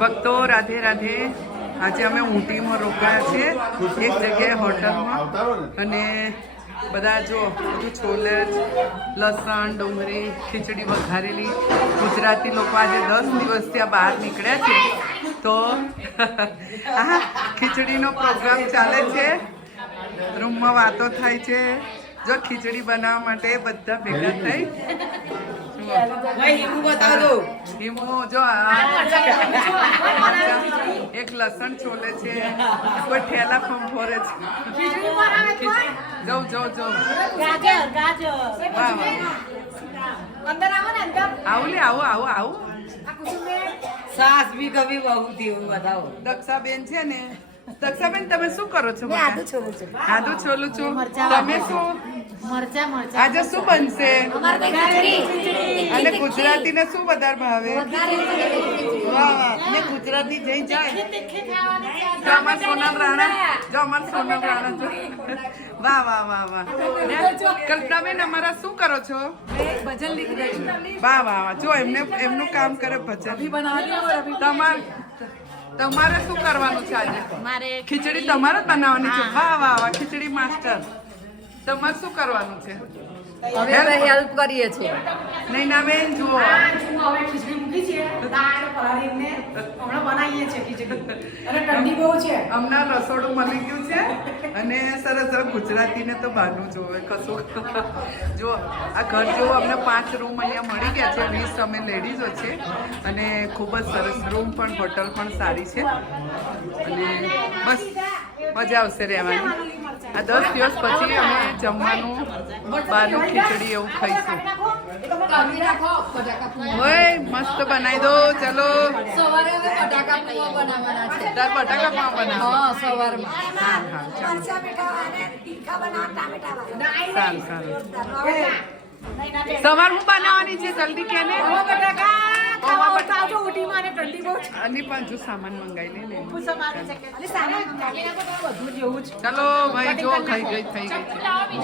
ભક્તો રાધે રાધે. આજે અમે ઊટીમાં રોકાયા છીએ એક જગ્યાએ હોટલમાં, અને બધા જો બધું છોલે, લસણ, ડુંગળી, ખીચડી વઘારેલી. ગુજરાતી લોકો આજે 10 દિવસથી આ બહાર નીકળ્યા છે, તો આ ખીચડીનો પ્રોગ્રામ ચાલે છે. રૂમમાં વાતો થાય છે. જો ખીચડી બનાવવા માટે બધા ભેગા થઈ. એક લસણ છોલે છે, કોઈ ઠેલા ફંફોરે છે. જવું આવું. સાસ બી કભી બહુ થી બતાવો. દક્ષાબેન છે ને, દક્ષાબેન તમે શું કરો છો? આદુ છોલું છું. આદુ છોલું છું. તમે શું મરચા આજે શું બનશે? અને ગુજરાતીને શું વધારે ભાવે? વાહ, ને ગુજરાતી જઈ જાય. જો અમાર સોનમ રાણા જો. વાહ. કલ્પનાબેન અમારા શું કરો છો? ભજન લીખ રહી છું. વાહ. જો એમનું કામ કરે ભજન. તમારે શું કરવાનું છે આજે? મારે ખીચડી તમારે જ બનાવવાની છે. વાહ. ખીચડી માસ્ટર. તમારે શું કરવાનું છે? અમે હેલ્પ કરીએ છીએ. નૈના બેન જુઓ, હવે ખીચડી મૂકી છે, દાળ પલાળીને હમણાં બનાવીએ છીએ ખીચડી. અને ઠંડી બહુ છે. હમણાં રસોડું મળી ગયું છે, અને સરસ ગુજરાતીને તો બહારનું જોવે કશું. જો આ ઘર જેવું અમને 5 રૂમ અહીંયા મળી ગયા છે. 20 અમે લેડીઝો છે, અને ખૂબ જ સરસ રૂમ પણ, હોટલ પણ સારી છે, અને બસ મજા આવશે રહેવાની. આ 10 દિવસ પછી અમે જમવાનું બહારનું ખીચડી એવું ખાઈશું. ઓય મસ્ત બનાવી દો. ચલો સવારે અમે બટાકા પૌવા બનાવવાના છે. બટાકા પાવ બનાવો. હા, સવારમાં. સારું. સવાર હું બનાવવાની છે, જલ્દી કે ને. અને પાછું સામાન મંગાવી લે. ચલો ભાઈ, જો થઈ ગઈ છે.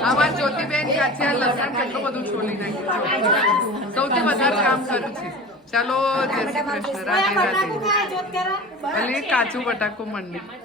આમાં જ્યોતિબેન કાચિયા લસણ કેટલું બધું છોલી નાખ્યું. સૌથી વધારે કામ કર્યું છે. ચલો, જય શ્રી કૃષ્ણ. રાધે રાધે. અને કાચું બટાકું મંડી.